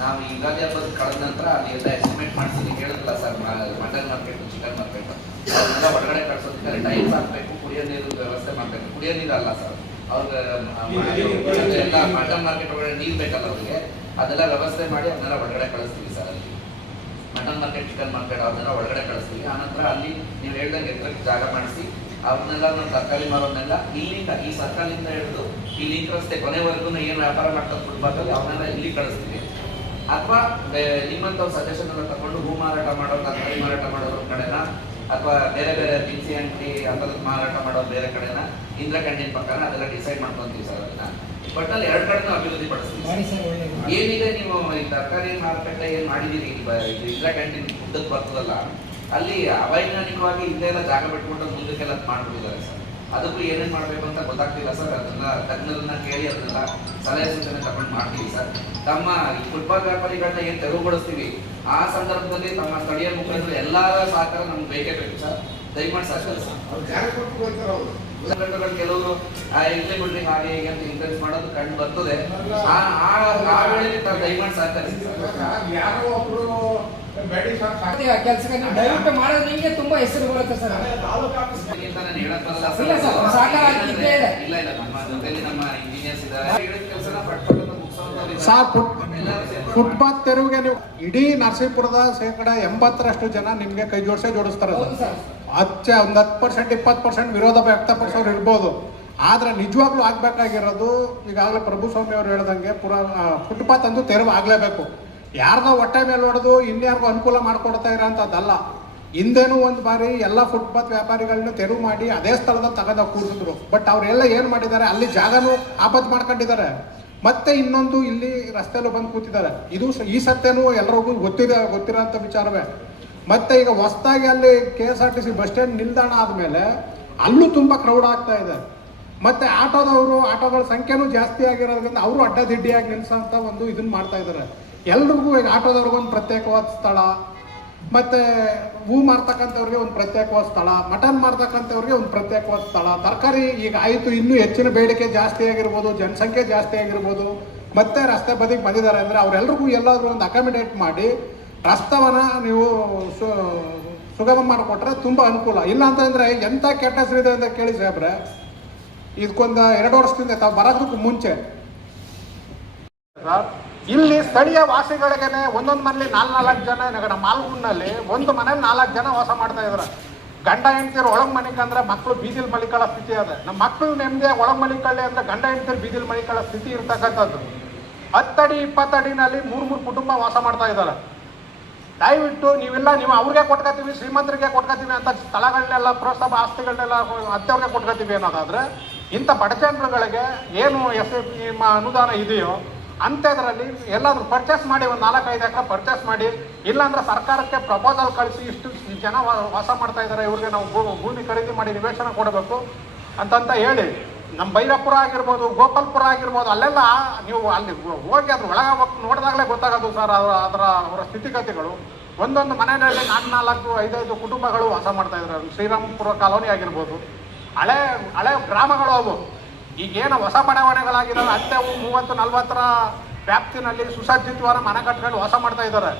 ನಾವು ಯುಗಾದಿ ಹಬ್ಬದ ಕಳೆದ ನಂತರ ಅಲ್ಲಿ ಎಲ್ಲ ಎಸ್ಟಿಮೇಟ್ ಮಾಡಿಸಿ ಹೇಳಿದ್ರಲ್ಲ sir, mutton market, chicken market ಅವನ್ನೆಲ್ಲ ಹೊರಗಡೆ ಕಳ್ಸೋದಕ್ಕೆ ಟೈಲ್ಸ್ ಹಾಕಬೇಕು, ಕುಡಿಯೋ ನೀರು ವ್ಯವಸ್ಥೆ ಮಾಡಬೇಕು. ಕುಡಿಯೋ ನೀರು ಅಲ್ಲ ಸರ್, ಅವ್ರಿಗೆ ಎಲ್ಲ ಮಟನ್ ಮಾರ್ಕೆಟ್ ಒಳಗಡೆ ನೀರು ಬೇಕಲ್ಲ ಅವ್ರಿಗೆ, ಅದೆಲ್ಲ ವ್ಯವಸ್ಥೆ ಮಾಡಿ ಅದನ್ನೆಲ್ಲ ಹೊರಗಡೆ ಕಳಿಸ್ತೀವಿ ಸರ್. ಅಲ್ಲಿ ಮಟನ್ ಮಾರ್ಕೆಟ್, ಚಿಕನ್ ಮಾರ್ಕೆಟ್ ಅದನ್ನೆಲ್ಲ ಒಳಗಡೆ ಕಳಿಸ್ತೀವಿ. ಆನಂತರ ಅಲ್ಲಿ ನೀವು ಹೇಳ್ದಂಗೆ ಎತ್ತರಕ್ಕೆ ಜಾಗ ಮಾಡಿಸಿ ಅವ್ರನ್ನೆಲ್ಲ ನಮ್ಮ ತರಕಾರಿ ಮಾರೋನ್ನೆಲ್ಲ ಇಲ್ಲಿಂದ, ಈ ಸರ್ಕಲಿಂದ ಹಿಡಿದು ಈ ಲಿಂಕ್ ರಸ್ತೆ ಕೊನೆವರೆಗೂ ಏನು ವ್ಯಾಪಾರ ಮಾಡ್ತಾರೆ ಫುಟ್ಪಾತಲ್ಲಿ ಅವನ್ನೆಲ್ಲ ಇಲ್ಲಿ ಕಳಿಸ್ತೀವಿ. ಅಥವಾ ನಿಮ್ಮಂತ ಸಜೆಷನ್ ಎಲ್ಲ ತಗೊಂಡು ಹೂ ಮಾರಾಟ ಮಾಡೋ, ತರಕಾರಿ ಮಾರಾಟ ಮಾಡೋದ್ರ ಕಡೆನ, ಅಥವಾ ಬೇರೆ ಬೇರೆ ದಿನಸಿ ಅಂಗಡಿ ಅಂತದ್ದು ಮಾರಾಟ ಮಾಡೋದು ಬೇರೆ ಕಡೆನ, ಇಂದಿರಾ ಕ್ಯಾಂಟೀನ್ ಪಕ್ಕನ ಅದೆಲ್ಲ ಡಿಸೈಡ್ ಮಾಡ್ಕೊಂತೀವಿ ಸರ್. ಅದನ್ನ ಒಟ್ಟಲ್ಲಿ 2 ಕಡೆನೂ ಅಭಿವೃದ್ಧಿ ಪಡಿಸ್ತೀವಿ. ಏನಿದೆ ನೀವು ಈ ತರಕಾರಿ ಮಾರುಕಟ್ಟೆ ಏನು ಮಾಡಿದ್ದೀರಿ, ಇಂದಿರಾ ಕ್ಯಾಂಟೀನ್ ಉದ್ದಕ್ಕೆ ಬರ್ತದಲ್ಲ, ಅಲ್ಲಿ ಅವೈಜ್ಞಾನಿಕವಾಗಿ ಇಲ್ಲೆಲ್ಲ ಜಾಗ ಬಿಟ್ಕೊಂಡು ಮುಂದಕ್ಕೆಲ್ಲ ಮಾಡ್ಬಿಟ್ಟಿದ್ದಾರೆ ಸರ್. ಅದಕ್ಕೂ ಏನೇನು ಮಾಡಬೇಕು ಅಂತ ಗೊತ್ತಾಗ್ತಿಲ್ಲ ಸರ್. ಅದನ್ನ ತಜ್ಞರನ್ನ ಕೇಳಿ ಅದನ್ನೆಲ್ಲ ಸಲಹೆ ಸೂಚನೆ ತಗೊಂಡು ಮಾಡ್ತೀವಿ ಸರ್. ತಮ್ಮ ಫುಟ್ಪಾತ್ ವ್ಯಾಪಾರಿಗಳನ್ನ ಏನು ತೆರವುಗೊಳಿಸ್ತೀವಿ ಆ ಸಂದರ್ಭದಲ್ಲಿ ತಮ್ಮ ಸ್ಥಳೀಯ ಮುಖಂಡರು ಎಲ್ಲರ ಸಹಕಾರ ನಮ್ಗೆ ಬೇಕೇ ಬೇಕು ಸರ್. ದಯಮಾಡಿ ಸಹಕಾರ ಸಂಘಟನೆಗಳು ಕೆಲವರು ಇಲ್ಲೇ ಬಿಡ್ರಿ ಹಾಗೆ ಹೀಗೆ ಅಂತ ಇನ್ಫ್ಲೂಯೆನ್ಸ್ ಮಾಡೋದು ಕಂಡು ಬರ್ತದೆ. ಆ ವೇಳೆಯಲ್ಲಿ ದಯಮಾಡಿ ಸಹಕರಿಸಿ ಯಾರೋ ಒಬ್ರು ಕೆಲಸ ದಯವಿಟ್ಟು ಮಾಡೋದು ನಿಮಗೆ ತುಂಬಾ ಹೆಸರು ಬರುತ್ತೆ ಸರ್. ನಾನು ಹೇಳಕ್ ಬರಲ್ಲ ಇಲ್ಲ ಸರ್, ಸಹಕಾರ ಇದ್ದೇ ಇದೆ. ಇಲ್ಲ ಇಲ್ಲ, ನಮ್ಮ ಜೊತೆಲಿ ನಮ್ಮ ಇಂಜಿನಿಯರ್ಸ್ ಇದ್ದಾರೆ. ಹೇಳಿದ ಕೆಲಸನ ಪಟ್ಪಟ್ಟು ಮುಗಿಸೋದು ಸಾರ್, ಫುಟ್ಪಾತ್ ತೆರವಿಗೆ ನೀವು ಇಡೀ ನರಸೀಪುರದ 80% ಜನ ನಿಮ್ಗೆ ಕೈ ಜೋಡಿಸ್ತಾರೆ. ಹೌದು ಸರ್. ಒಂದು 10%, 20% ವಿರೋಧ ವ್ಯಕ್ತಪಡಿಸೋರು ಇರ್ಬೋದು. ಆದ್ರೆ ನಿಜವಾಗ್ಲೂ ಆಗ್ಬೇಕಾಗಿರೋದು, ಈಗಾಗಲೇ ಪ್ರಭು ಸ್ವಾಮಿ ಅವರು ಹೇಳ್ದಂಗೆ ಫುಟ್ಪಾತ್ ಅಂತೂ ತೆರವು ಆಗ್ಲೇಬೇಕು. ಯಾರ್ದೋ ಹೊಟ್ಟೆ ಮೇಲೆ ಹೊಡೆದು ಇನ್ಯಾರಿಗೂ ಅನುಕೂಲ ಮಾಡ್ಕೊಡ್ತಾ ಇರೋಂಥದ್ದಲ್ಲ. ಹಿಂದೇನೂ ಒಂದು ಬಾರಿ ಎಲ್ಲ ಫುಟ್ಪಾತ್ ವ್ಯಾಪಾರಿಗಳನ್ನ ತೆರವು ಮಾಡಿ ಅದೇ ಸ್ಥಳದಲ್ಲಿ ತಗೊಂಡ ಕೂರಿಸಿದ್ರು. ಬಟ್ ಅವರೆಲ್ಲ ಏನು ಮಾಡಿದ್ದಾರೆ, ಅಲ್ಲಿ ಜಾಗನೂ ಆಪತ್ತು ಮಾಡ್ಕೊಂಡಿದ್ದಾರೆ. ಮತ್ತೆ ಇನ್ನೊಂದು ಇಲ್ಲಿ ರಸ್ತೆಯಲ್ಲೂ ಬಂದು ಕೂತಿದ್ದಾರೆ. ಇದು ಈ ಸತ್ಯನೂ ಎಲ್ಲರಿಗೂ ಗೊತ್ತಿರೋಂಥ ವಿಚಾರವೇ. ಮತ್ತೆ ಈಗ ಹೊಸದಾಗಿ ಅಲ್ಲಿ KSRTC ಬಸ್ ಸ್ಟ್ಯಾಂಡ್ ನಿಲ್ದಾಣ ಆದಮೇಲೆ ಅಲ್ಲೂ ತುಂಬ ಕ್ರೌಡ್ ಆಗ್ತಾ ಇದೆ. ಮತ್ತೆ ಆಟೋಗಳ ಸಂಖ್ಯೆನೂ ಜಾಸ್ತಿ ಆಗಿರೋದ್ರಿಂದ ಅವರು ಅಡ್ಡದಿಡ್ಡಿಯಾಗಿ ನಿಲ್ಸೋಂಥ ಒಂದು ಇದನ್ನ ಮಾಡ್ತಾ ಇದ್ದಾರೆ. ಎಲ್ರಿಗೂ ಈಗ ಆಟೋದವ್ರಿಗೊಂದು ಪ್ರತ್ಯೇಕವಾದ ಸ್ಥಳ, ಮತ್ತೆ ಹೂ ಮಾರ್ತಕ್ಕಂಥವ್ರಿಗೆ ಒಂದು ಪ್ರತ್ಯೇಕವಾದ ಸ್ಥಳ, ಮಟನ್ ಮಾರ್ತಕ್ಕಂಥವ್ರಿಗೆ ಒಂದು ಪ್ರತ್ಯೇಕವಾದ ಸ್ಥಳ, ತರಕಾರಿ ಈಗ ಆಯಿತು, ಇನ್ನೂ ಹೆಚ್ಚಿನ ಬೇಡಿಕೆ ಜಾಸ್ತಿ ಆಗಿರ್ಬೋದು, ಜನಸಂಖ್ಯೆ ಜಾಸ್ತಿ ಆಗಿರ್ಬೋದು, ಮತ್ತೆ ರಸ್ತೆ ಬದಿಗೆ ಬಂದಿದ್ದಾರೆ ಅಂದರೆ ಅವರೆಲ್ರಿಗೂ ಎಲ್ಲಾದ್ರೂ ಒಂದು ಅಕಾಮಿಡೇಟ್ ಮಾಡಿ ರಸ್ತವನ್ನ ನೀವು ಸುಗಮ ಮಾಡಿಕೊಟ್ರೆ ತುಂಬ ಅನುಕೂಲ. ಇಲ್ಲ ಅಂತಂದರೆ ಎಂಥ ಕೆಟ್ಟ ಹೆಸರಿದೆ ಅಂತ ಕೇಳಿ ಸಾಹೇಬ್ರೆ, ಇದಕ್ಕೊಂದು 2 ವರ್ಷದಿಂದ ತಾವು ಬರೋದಕ್ಕೂ ಮುಂಚೆ ಇಲ್ಲಿ ಸ್ಥಳೀಯ ವಾಸಿಗಳಿಗೇನೆ ಒಂದೊಂದು ಮನೇಲಿ 4 ಜನ, ನಮ್ಮ ಮಾಲ್ಗುಂಡ್ನಲ್ಲಿ ಒಂದು ಮನೇಲಿ 4 ಜನ ವಾಸ ಮಾಡ್ತಾ ಇದ್ದಾರೆ. ಗಂಡ ಹೆಂಡ್ತಿರು ಒಳಗೆ ಮಲಿಕಂದ್ರೆ ಮಕ್ಕಳು ಬೀದಿಲ್ ಮಲಿಕೊಳ್ಳೋ ಸ್ಥಿತಿ ಅದ. ನಮ್ಮ ಮಕ್ಕಳು ನೆಮ್ಮದಿ ಒಳಗೆ ಮಲಿಕೊಳ್ಳಿ ಅಂದ್ರೆ ಗಂಡ ಹೆಂಡ್ತಿರು ಬೀದಿಲ್ ಮಲಿಕೊಳ್ಳೋ ಸ್ಥಿತಿ ಇರ್ತಕ್ಕಂಥದ್ದು. 10 ಅಡಿ 20 ಅಡಿನಲ್ಲಿ 3 ಕುಟುಂಬ ವಾಸ ಮಾಡ್ತಾ ಇದ್ದಾರೆ. ದಯವಿಟ್ಟು ನೀವು ಅವ್ರಿಗೆ ಕೊಟ್ಕೋತೀವಿ, ಶ್ರೀಮಂತರಿಗೆ ಕೊಟ್ಕೋತೀವಿ ಅಂತ ಸ್ಥಳಗಳನ್ನೆಲ್ಲ, ಪ್ರೋತ್ಸಾಹ ಆಸ್ತಿಗಳನ್ನೆಲ್ಲ ಅತ್ಯವ್ರಿಗೆ ಕೊಟ್ಕೋತೀವಿ ಅನ್ನೋದಾದ್ರೆ, ಇಂಥ ಬಡ ಜನರುಗಳಿಗೆ ಏನು ನಿಮ್ಮ ಅನುದಾನ ಇದೆಯೋ ಅಂಥದ್ರಲ್ಲಿ ಎಲ್ಲಾದರೂ ಪರ್ಚೇಸ್ ಮಾಡಿ, ಒಂದು 4-5 ಎಕರೆ ಪರ್ಚೇಸ್ ಮಾಡಿ, ಇಲ್ಲಾಂದ್ರೆ ಸರ್ಕಾರಕ್ಕೆ ಪ್ರಪೋಸಲ್ ಕಳಿಸಿ, ಇಷ್ಟು ಜನ ವಾಸ ಮಾಡ್ತಾ ಇದ್ದಾರೆ, ಇವ್ರಿಗೆ ನಾವು ಭೂಮಿ ಖರೀದಿ ಮಾಡಿ ನಿವೇಶನ ಕೊಡಬೇಕು ಅಂತಂತ ಹೇಳಿ, ನಮ್ಮ ಬೈರಾಪುರ ಆಗಿರ್ಬೋದು, ಗೋಪಾಲ್ಪುರ ಆಗಿರ್ಬೋದು, ಅಲ್ಲೆಲ್ಲ ನೀವು ಅಲ್ಲಿ ಹೋಗಿ ಅದ್ರ ಒಳಗೆ ನೋಡಿದಾಗಲೇ ಗೊತ್ತಾಗೋದು ಸರ್ ಅವರ ಸ್ಥಿತಿಗತಿಗಳು. ಒಂದೊಂದು ಮನೆಯಲ್ಲಿ 4-5 ಕುಟುಂಬಗಳು ವಾಸ ಮಾಡ್ತಾ ಇದ್ದಾರೆ. ಶ್ರೀರಾಮಪುರ ಕಾಲೋನಿ ಆಗಿರ್ಬೋದು, ಹಳೆ ಗ್ರಾಮಗಳು ಅವು. ಈಗೇನು ಹೊಸ ಬಡಾವಣೆಗಳಾಗಿದ್ದಾವೆ ಅಂಥವು 30-40 ವ್ಯಾಪ್ತಿನಲ್ಲಿ ಸುಸಜ್ಜಿತವಾದ ಮನೆ ಕಟ್ಕೊಂಡು ವಾಸ ಮಾಡ್ತಾ ಇದ್ದಾರೆ.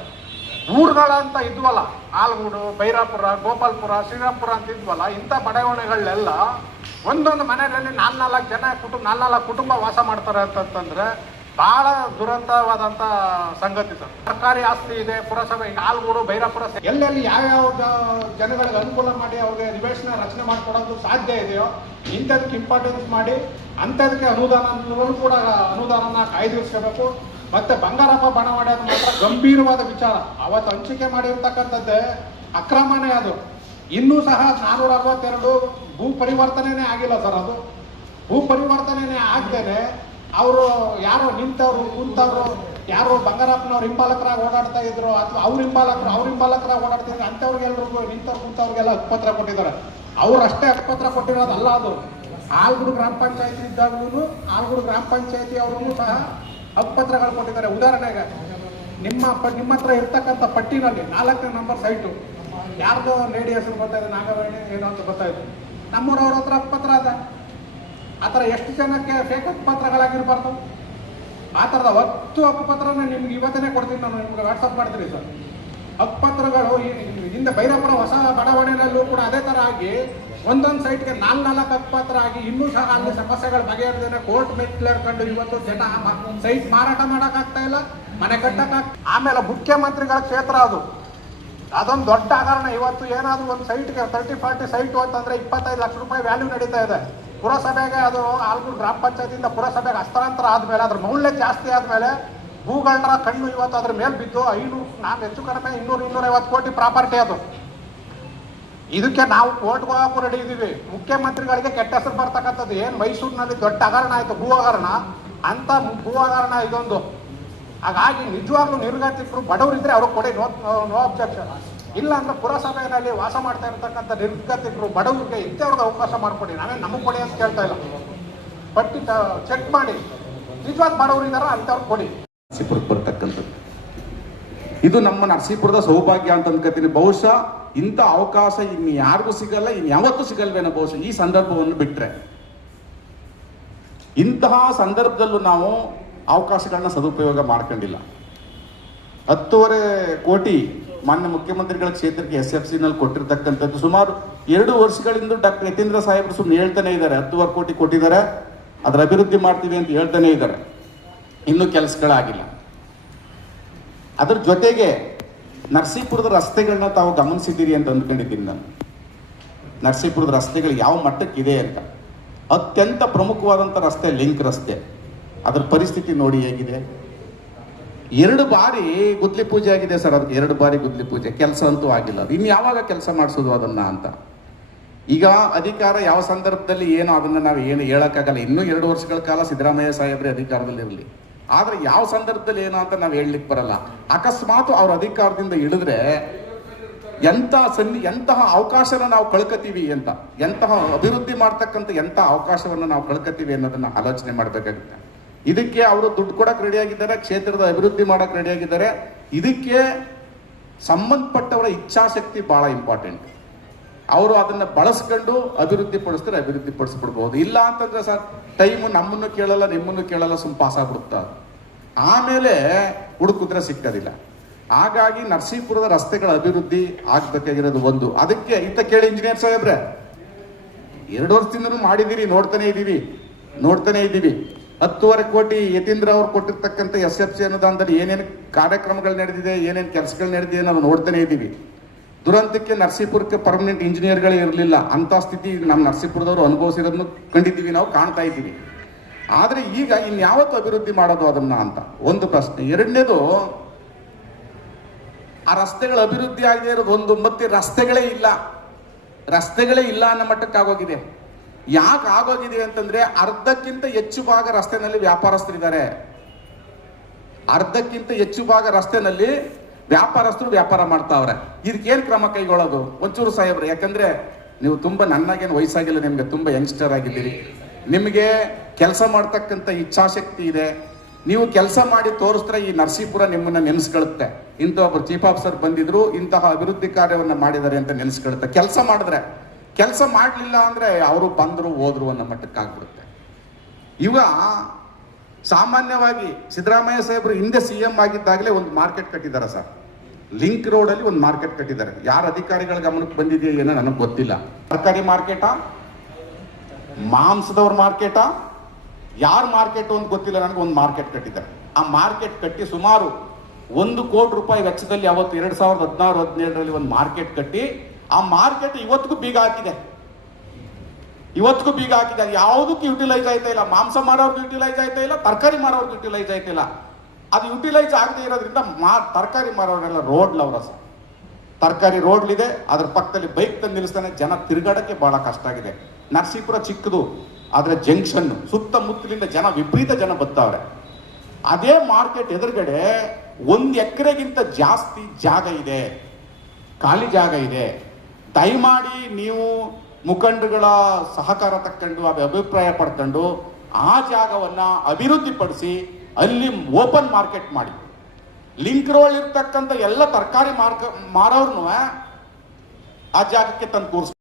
ಊರುಗಳಂತ ಇದ್ವಲ್ಲ, ಆಲ್ಗೂಡು, ಬೈರಾಪುರ, ಗೋಪಾಲ್ಪುರ, ಶ್ರೀರಾಮಪುರ ಅಂತ ಇದ್ವಲ್ಲ, ಇಂಥ ಬಡಾವಣೆಗಳನ್ನೆಲ್ಲ ಒಂದೊಂದು ಮನೆಯಲ್ಲಿ 4 ಕುಟುಂಬ ವಾಸ ಮಾಡ್ತಾರೆ ಅಂತಂದ್ರೆ ಬಹಳ ದುರಂತವಾದಂಥ ಸಂಗತಿ ಸರ್. ಸರ್ಕಾರಿ ಆಸ್ತಿ ಇದೆ, ಪುರಸಭೆ, ಈಗ ಆಲ್ಗೂಡು, ಬೈರಾಪುರ ಎಲ್ಲೆಲ್ಲಿ ಯಾವ್ಯಾವ ಜನಗಳಿಗೆ ಅನುಕೂಲ ಮಾಡಿ ಅವ್ರಿಗೆ ನಿವೇಶನ ರಚನೆ ಮಾಡಿಕೊಡೋದು ಸಾಧ್ಯ ಇದೆಯೋ ಇಂಥದಕ್ಕೆ ಇಂಪಾರ್ಟೆನ್ಸ್ ಮಾಡಿ ಅಂಥದಕ್ಕೆ ಅನುದಾನನ ಕಾಯ್ದಿರಿಸ್ಕೋಬೇಕು. ಮತ್ತೆ ಬಂಗಾರಪ್ಪ ಬಣ ಮಾಡೋದು ಮಾತ್ರ ಗಂಭೀರವಾದ ವಿಚಾರ. ಅವತ್ತು ಹಂಚಿಕೆ ಮಾಡಿರ್ತಕ್ಕಂಥದ್ದೇ ಅಕ್ರಮನೇ ಅದು. ಇನ್ನೂ ಸಹ 462 ಭೂ ಪರಿವರ್ತನೆನೇ ಆಗಿಲ್ಲ ಸರ್. ಅದು ಭೂ ಪರಿವರ್ತನೆನೇ ಆಗ್ದೇನೆ ಅವರು ಯಾರೋ ನಿಂತವ್ರು ಕುಂತವ್ರು, ಯಾರು ಬಂಗಾರಪ್ಪನವ್ರು ಹಿಂಬಾಲಕರಾಗಿ ಓಡಾಡ್ತಾ ಇದ್ರು, ಅಥವಾ ಅವ್ರ ಹಿಂಬಾಲಕರಾಗಿ ಓಡಾಡ್ತಿದ್ರು, ಅಂಥವ್ರಿಗೆಲ್ರಿಗೂ ನಿಂತವ್ರು ಕುಂತವ್ರಿಗೆಲ್ಲ ಹಕ್ಕುಪತ್ರ ಕೊಟ್ಟಿದ್ದಾರೆ. ಅವರಷ್ಟೇ ಹಕ್ಕುಪತ್ರ ಕೊಟ್ಟಿರೋದಲ್ಲ, ಅದು ಆಲ್ಗೂಡು ಗ್ರಾಮ ಪಂಚಾಯತಿ ಇದ್ದಾಗಲೂ ಆಲ್ಗೂಡು ಗ್ರಾಮ ಪಂಚಾಯತಿ ಅವರು ಸಹ ಹಕ್ಕುಪತ್ರಗಳು ಕೊಟ್ಟಿದ್ದಾರೆ. ಉದಾಹರಣೆಗೆ ನಿಮ್ಮ ಹತ್ರ ಇರ್ತಕ್ಕಂಥ ಪಟ್ಟಿನಲ್ಲಿ 4ನೇ ನಂಬರ್ ಸೈಟು ಯಾರ್ದೋ ಲೇಡಿ ಹೆಸರು ಬರ್ತಾಯಿದೆ, ನಾಗವೇಣಿ ಏನೋ ಅಂತ ಬರ್ತಾಯಿದೆ, ನಮ್ಮೂರವ್ರ ಹತ್ರ ಹಕ್ಕುಪತ್ರ ಅದ. ಆ ಥರ ಎಷ್ಟು ಜನಕ್ಕೆ ಫೇಕ್ ಹಕ್ಕುಪತ್ರಗಳಾಗಿರ್ಬಾರ್ದು. ಆ ಥರದ 10 ಹಕ್ಕುಪತ್ರನ ನಿಮ್ಗೆ ಇವತ್ತೇ ಕೊಡ್ತೀನಿ, ನಾನು ನಿಮ್ಗೆ ವಾಟ್ಸಪ್ ಮಾಡ್ತೀನಿ ಸರ್. ಹಕ್ಕುಪತ್ರಗಳು ಹಿಂದೆ ಭೈರಪುರ ಹೊಸ ಬಡಾವಣೆಯಲ್ಲೂ ಕೂಡ ಅದೇ ಥರ ಆಗಿ ಒಂದೊಂದು ಸೈಟ್ಗೆ 4 ಹಕ್ಕುಪತ್ರ ಆಗಿ ಇನ್ನೂ ಸಹ ಅಲ್ಲಿ ಸಮಸ್ಯೆಗಳು ಬಗೆಹರಿದೇನೆ ಕೋರ್ಟ್ ಮೆಟ್ಲೇರ್ಕೊಂಡು ಇವತ್ತು ಜನ ಸೈಟ್ ಮಾರಾಟ ಮಾಡೋಕ್ಕಾಗ್ತಾ ಇಲ್ಲ, ಮನೆ ಕಟ್ಟಕ್ಕಾಗ್ತಾ. ಆಮೇಲೆ ಮುಖ್ಯಮಂತ್ರಿಗಳ ಕ್ಷೇತ್ರ ಅದೊಂದು ದೊಡ್ಡ ಹಗರಣ. ಇವತ್ತು ಏನಾದರೂ ಒಂದು ಸೈಟ್ಗೆ 30-40 ಸೈಟು ಅಂತಂದರೆ 25 ಲಕ್ಷ ರೂಪಾಯಿ ವ್ಯಾಲ್ಯೂ ನಡೀತಾ ಇದೆ. ಪುರಸಭೆಗೆ ಅದು ಆಲ್ಗೂರು ಗ್ರಾಮ ಪಂಚಾಯತಿಯಿಂದ ಪುರಸಭೆಗೆ ಹಸ್ತಾಂತರ ಆದಮೇಲೆ ಅದ್ರ ಮೌಲ್ಯ ಜಾಸ್ತಿ ಆದಮೇಲೆ ಭೂಗಳ್ರ ಕಣ್ಣು ಇವತ್ತು ಅದ್ರ ಮೇಲೆ ಬಿದ್ದು 500 ಹೆಚ್ಚು ಕಡಿಮೆ 200-250 ಕೋಟಿ ಪ್ರಾಪರ್ಟಿ ಅದು. ಇದಕ್ಕೆ ನಾವು ಕೋರ್ಟ್ಗೆ ಹೋಗೋಕ್ಕೂ ರೆಡಿ ಇದ್ದೀವಿ. ಮುಖ್ಯಮಂತ್ರಿಗಳಿಗೆ ಕೆಟ್ಟ ಹೆಸರು ಬರ್ತಕ್ಕಂಥದ್ದು ಏನು ಮೈಸೂರಿನಲ್ಲಿ ದೊಡ್ಡ ಹಗರಣ ಆಯಿತು, ಭೂ ಹಗರಣ ಅಂತ ಭೂ ಹಗರಣ ಇದೊಂದು. ಹಾಗಾಗಿ ನಿಜವಾಗ್ಲೂ ನಿರ್ಗತಿಕರು ಬಡವರಿದ್ರೆ ಅವ್ರಿಗೆ ಕೊಡಿ, ನೋ ಅಬ್ಜೆಕ್ಷನ್. ಇಲ್ಲ ಅಂದ್ರೆ ಪುರಸಭೆಯಲ್ಲಿ ವಾಸ ಮಾಡ್ತಾ ಇರ್ತಕ್ಕಂಥ ನಿರ್ಗತಿಕರು ಬಡವರಿಗೆ ಇದ್ದವ್ರಿಗೆ ಅವಕಾಶ ಮಾಡಿಕೊಡಿ. ನಾವೇನು ನಮಗೆ ಕೊಡಿ ಅಂತ ಕೇಳ್ತಾ ಇಲ್ಲ, ಪಟ್ಟಿ ಚೆಕ್ ಮಾಡಿ ನಿಜವಾದ ಬಡವರಿದ್ದಾರ ಅಂಥವ್ರಿಗೆ ಕೊಡಿ. ನರಸೀಪುರಕ್ಕೆ ಬರ್ತಕ್ಕಂಥದ್ದು ಇದು ನಮ್ಮ ನರಸೀಪುರದ ಸೌಭಾಗ್ಯ ಅಂತ ಅನ್ಕೋತೀನಿ. ಬಹುಶಃ ಇಂಥ ಅವಕಾಶ ಇನ್ನು ಯಾರಿಗೂ ಸಿಗಲ್ಲ, ಇನ್ನು ಯಾವತ್ತೂ ಸಿಗಲ್ವೇನೋ ಬಹುಶಃ ಈ ಸಂದರ್ಭವನ್ನು ಬಿಟ್ಟರೆ. ಇಂತಹ ಸಂದರ್ಭದಲ್ಲೂ ನಾವು ಅವಕಾಶಗಳನ್ನ ಸದುಪಯೋಗ ಮಾಡ್ಕೊಂಡಿಲ್ಲ. 10.5 ಕೋಟಿ ಮಾನ್ಯ ಮುಖ್ಯಮಂತ್ರಿಗಳ ಕ್ಷೇತ್ರಕ್ಕೆ SFCನಲ್ಲಿ ಕೊಟ್ಟಿರ್ತಕ್ಕಂಥದ್ದು ಸುಮಾರು 2 ವರ್ಷಗಳಿಂದ ಡಾಕ್ಟರ್ ಯತೀಂದ್ರ ಸಾಹೇಬರು ಸುಮ್ಮನೆ ಹೇಳ್ತಾನೆ ಇದ್ದಾರೆ, 10.5 ಕೋಟಿ ಕೊಟ್ಟಿದ್ದಾರೆ, ಅದರ ಅಭಿವೃದ್ಧಿ ಮಾಡ್ತೀವಿ ಅಂತ ಹೇಳ್ತಾನೆ ಇದ್ದಾರೆ. ಇನ್ನೂ ಕೆಲಸಗಳಾಗಿಲ್ಲ. ಅದ್ರ ಜೊತೆಗೆ ನರಸೀಪುರದ ರಸ್ತೆಗಳನ್ನ ತಾವು ಗಮನಿಸಿದ್ದೀರಿ ಅಂತ ಅಂದ್ಕೊಂಡಿದ್ದೀನಿ ನಾನು. ನರಸೀಪುರದ ರಸ್ತೆಗಳು ಯಾವ ಮಟ್ಟಕ್ಕಿದೆ ಅಂತ. ಅತ್ಯಂತ ಪ್ರಮುಖವಾದಂಥ ರಸ್ತೆ ಲಿಂಕ್ ರಸ್ತೆ, ಅದರ ಪರಿಸ್ಥಿತಿ ನೋಡಿ ಹೇಗಿದೆ. 2 ಬಾರಿ ಗುದ್ಲಿ ಪೂಜೆ ಆಗಿದೆ ಸರ್, ಅದಕ್ಕೆ 2 ಬಾರಿ ಗುದ್ಲಿ ಪೂಜೆ, ಕೆಲಸ ಅಂತೂ ಆಗಿಲ್ಲ. ಅದು ಇನ್ನು ಯಾವಾಗ ಕೆಲಸ ಮಾಡಿಸೋದು ಅದನ್ನು ಅಂತ. ಈಗ ಅಧಿಕಾರ ಯಾವ ಸಂದರ್ಭದಲ್ಲಿ ಏನೋ ಅದನ್ನು ನಾವು ಏನು ಹೇಳೋಕ್ಕಾಗಲ್ಲ. ಇನ್ನೂ 2 ವರ್ಷಗಳ ಕಾಲ ಸಿದ್ದರಾಮಯ್ಯ ಸಾಹೇಬ್ರೆ ಅಧಿಕಾರದಲ್ಲಿ ಇರಲಿ, ಆದರೆ ಯಾವ ಸಂದರ್ಭದಲ್ಲಿ ಏನೋ ಅಂತ ನಾವು ಹೇಳಲಿಕ್ಕೆ ಬರಲ್ಲ. ಅಕಸ್ಮಾತ್ ಅವ್ರ ಅಧಿಕಾರದಿಂದ ಇಳಿದ್ರೆ ಎಂತಹ ಅವಕಾಶನ ನಾವು ಕಳ್ಕೊತೀವಿ ಅಂತ, ಎಂತಹ ಅಭಿವೃದ್ಧಿ ಮಾಡ್ತಕ್ಕಂಥ ಎಂಥ ಅವಕಾಶವನ್ನು ನಾವು ಕಳ್ಕೊತೀವಿ ಅನ್ನೋದನ್ನ ಆಲೋಚನೆ ಮಾಡಬೇಕಾಗುತ್ತೆ. ಇದಕ್ಕೆ ಅವರು ದುಡ್ಡು ಕೊಡಕ್ಕೆ ರೆಡಿಯಾಗಿದ್ದಾರೆ, ಕ್ಷೇತ್ರದ ಅಭಿವೃದ್ಧಿ ಮಾಡಕ್ಕೆ ರೆಡಿಯಾಗಿದ್ದಾರೆ. ಇದಕ್ಕೆ ಸಂಬಂಧಪಟ್ಟವರ ಇಚ್ಛಾಶಕ್ತಿ ಭಾಳ ಇಂಪಾರ್ಟೆಂಟ್. ಅವರು ಅದನ್ನು ಬಳಸ್ಕೊಂಡು ಅಭಿವೃದ್ಧಿ ಪಡಿಸಿದ್ರೆ ಅಭಿವೃದ್ಧಿ ಪಡಿಸ್ಬಿಡ್ಬೋದು. ಇಲ್ಲ ಅಂತಂದ್ರೆ ಸರ್ ಟೈಮು ನಮ್ಮನ್ನು ಕೇಳಲ್ಲ, ನಿಮ್ಮನ್ನು ಕೇಳಲ್ಲ, ಪಾಸ್ ಆಗ್ಬಿಡುತ್ತೆ. ಆಮೇಲೆ ಹುಡುಕಿದ್ರೆ ಸಿಕ್ಕದಿಲ್ಲ. ಹಾಗಾಗಿ ನರಸೀಪುರದ ರಸ್ತೆಗಳ ಅಭಿವೃದ್ಧಿ ಆಗ್ಬೇಕಾಗಿರೋದು ಒಂದು. ಅದಕ್ಕೆ ಇಂಥ ಕೇಳಿ ಇಂಜಿನಿಯರ್ ಸಾಹೇಬ್ರೆ, 2 ವರ್ಷದಿಂದನೂ ಮಾಡಿದ್ದೀರಿ, ನೋಡ್ತಾನೆ ಇದ್ದೀವಿ. 10.5 ಕೋಟಿ ಯತೀಂದ್ರ ಅವ್ರು ಕೊಟ್ಟಿರ್ತಕ್ಕಂಥ SFC ಅನುದಾನದಲ್ಲಿ ಏನೇನು ಕಾರ್ಯಕ್ರಮಗಳು ನಡೆದಿದೆ, ಏನೇನು ಕೆಲಸಗಳು ನಡೆದಿದೆ ನಾವು ನೋಡ್ತಾನೆ ಇದ್ದೀವಿ. ದುರಂತಕ್ಕೆ ನರಸೀಪುರಕ್ಕೆ ಪರ್ಮನೆಂಟ್ ಇಂಜಿನಿಯರ್ಗಳೇ ಇರಲಿಲ್ಲ. ಅಂಥ ಸ್ಥಿತಿ ನಮ್ಮ ನರಸೀಪುರದವರು ಅನುಭವಿಸಿರೋದನ್ನು ಕಂಡಿದ್ದೀವಿ, ನಾವು ಕಾಣ್ತಾ ಇದ್ದೀವಿ. ಆದರೆ ಈಗ ಇನ್ಯಾವತ್ತು ಅಭಿವೃದ್ಧಿ ಮಾಡೋದು ಅದನ್ನ ಅಂತ ಒಂದು ಪ್ರಶ್ನೆ. ಎರಡನೇದು, ಆ ರಸ್ತೆಗಳ ಅಭಿವೃದ್ಧಿ ಆಗದೆ ಇರೋದು ಒಂದು, ಮತ್ತೆ ರಸ್ತೆಗಳೇ ಇಲ್ಲ ಅನ್ನೋ ಮಟ್ಟಕ್ಕೆ ಆಗೋಗಿದೆ. ಯಾಕೆ ಆಗೋಗಿದೆ ಅಂತಂದ್ರೆ ಅರ್ಧಕ್ಕಿಂತ ಹೆಚ್ಚು ಭಾಗ ರಸ್ತೆನಲ್ಲಿ ವ್ಯಾಪಾರಸ್ಥರಿದ್ದಾರೆ. ಅರ್ಧಕ್ಕಿಂತ ಹೆಚ್ಚು ಭಾಗ ರಸ್ತೆನಲ್ಲಿ ವ್ಯಾಪಾರಸ್ಥರು ವ್ಯಾಪಾರ ಮಾಡ್ತಾವ್ರೆ. ಇದಕ್ಕೇನು ಕ್ರಮ ಕೈಗೊಳ್ಳೋದು ಒಂಚೂರು ಸಾಹೇಬ್ರೆ? ಯಾಕಂದ್ರೆ ನೀವು ತುಂಬ ನನ್ನಾಗೇನು ವಯಸ್ಸಾಗಿಲ್ಲ, ನಿಮ್ಗೆ ತುಂಬ ಯಂಗ್ಸ್ಟರ್ ಆಗಿದ್ದೀರಿ, ನಿಮಗೆ ಕೆಲಸ ಮಾಡ್ತಕ್ಕಂಥ ಇಚ್ಛಾಶಕ್ತಿ ಇದೆ. ನೀವು ಕೆಲಸ ಮಾಡಿ ತೋರಿಸಿದ್ರೆ ಈ ನರಸೀಪುರ ನಿಮ್ಮನ್ನ ನೆನೆಸ್ಕೊಳ್ಳುತ್ತೆ. ಇಂಥ ಒಬ್ಬರು ಚೀಫ್ ಆಫೀಸರ್ ಬಂದಿದ್ರು, ಇಂತಹ ಅಭಿವೃದ್ಧಿ ಕಾರ್ಯವನ್ನು ಮಾಡಿದ್ದಾರೆ ಅಂತ ನೆನೆಸ್ಕೊಳ್ಳುತ್ತೆ. ಕೆಲಸ ಮಾಡಿದ್ರೆ, ಕೆಲಸ ಮಾಡಲಿಲ್ಲ ಅಂದರೆ ಅವರು ಬಂದರು ಹೋದ್ರು ಅನ್ನೋ ಮಟ್ಟಕ್ಕೆ ಆಗ್ಬಿಡುತ್ತೆ. ಇವ ಸಾಮಾನ್ಯವಾಗಿ ಸಿದ್ದರಾಮಯ್ಯ ಸಾಹೇಬರು ಹಿಂದೆ CM ಆಗಿದ್ದಾಗಲೇ ಒಂದು ಮಾರ್ಕೆಟ್ ಕಟ್ಟಿದ್ದಾರೆ ಸರ್. ಲಿಂಕ್ ರೋಡಲ್ಲಿ ಒಂದು ಮಾರ್ಕೆಟ್ ಕಟ್ಟಿದ್ದಾರೆ. ಯಾರ ಅಧಿಕಾರಿಗಳ ಗಮನಕ್ಕೆ ಬಂದಿದೆಯೋ ಏನೋ ನನಗೆ ಗೊತ್ತಿಲ್ಲ. ತರಕಾರಿ ಮಾರ್ಕೆಟಾ, ಮಾಂಸದವ್ರ ಮಾರ್ಕೆಟಾ, ಯಾರ ಮಾರ್ಕೆಟ್ ಅಂತ ಗೊತ್ತಿಲ್ಲ ನನಗೆ. ಒಂದು ಮಾರ್ಕೆಟ್ ಕಟ್ಟಿದ್ದಾರೆ. ಆ ಮಾರ್ಕೆಟ್ ಕಟ್ಟಿ ಸುಮಾರು 1 ಕೋಟಿ ರೂಪಾಯಿ ವೆಚ್ಚದಲ್ಲಿ ಅವತ್ತು 2016-17ರಲ್ಲಿ ಒಂದು ಮಾರ್ಕೆಟ್ ಕಟ್ಟಿ, ಆ ಮಾರ್ಕೆಟ್ ಇವತ್ತಿಗೂ ಬೀಗ ಹಾಕಿದೆ. ಯಾವುದಕ್ಕೂ ಯುಟಿಲೈಸ್ ಆಯ್ತಾ ಇಲ್ಲ. ಮಾಂಸ ಮಾರೋರ್ಗೆ ಯುಟಿಲೈಸ್ ಆಯ್ತಾ ಇಲ್ಲ, ತರಕಾರಿ ಮಾರೋರ್ಗೆ ಯುಟಿಲೈಸ್ ಆಯ್ತಾ ಇಲ್ಲ. ಅದು ಯುಟಿಲೈಸ್ ಆಗದೆ ಇರೋದ್ರಿಂದ ತರಕಾರಿ ಮಾರೋರೆಲ್ಲ ರೋಡ್ಲವ್ರ ಸರ್. ತರಕಾರಿ ರೋಡ್ಲಿದೆ, ಅದ್ರ ಪಕ್ಕದಲ್ಲಿ ಬೈಕ್ ತಂದು ನಿಲ್ಲಿಸ್ತಾನೆ, ಜನ ತಿರುಗಾಡಕ್ಕೆ ಬಹಳ ಕಷ್ಟ ಆಗಿದೆ. ನರಸೀಪುರ ಚಿಕ್ಕದು, ಆದರೆ ಜಂಕ್ಷನ್ ಸುತ್ತಮುತ್ತಲಿಂದ ವಿಪರೀತ ಜನ ಬರ್ತಾವ್ರೆ. ಅದೇ ಮಾರ್ಕೆಟ್ ಎದುರುಗಡೆ 1 ಎಕರೆಗಿಂತ ಜಾಸ್ತಿ ಜಾಗ ಇದೆ, ಖಾಲಿ ಜಾಗ ಇದೆ. ದಯಮಾಡಿ ನೀವು ಮುಖಂಡರುಗಳ ಸಹಕಾರ ತಕ್ಕೊಂಡು, ಅಭಿಪ್ರಾಯ ಪಡ್ಕೊಂಡು ಆ ಜಾಗವನ್ನ ಅಭಿವೃದ್ಧಿಪಡಿಸಿ ಅಲ್ಲಿ ಓಪನ್ ಮಾರ್ಕೆಟ್ ಮಾಡಿ. ಲಿಂಕ್ ರೋಡ್ ಇರ್ತಕ್ಕಂಥ ಎಲ್ಲ ತರಕಾರಿ ಮಾರೋರ್ನು ಆ ಜಾಗಕ್ಕೆ ತಂದು ಕೂರಿಸ್ತಾರೆ.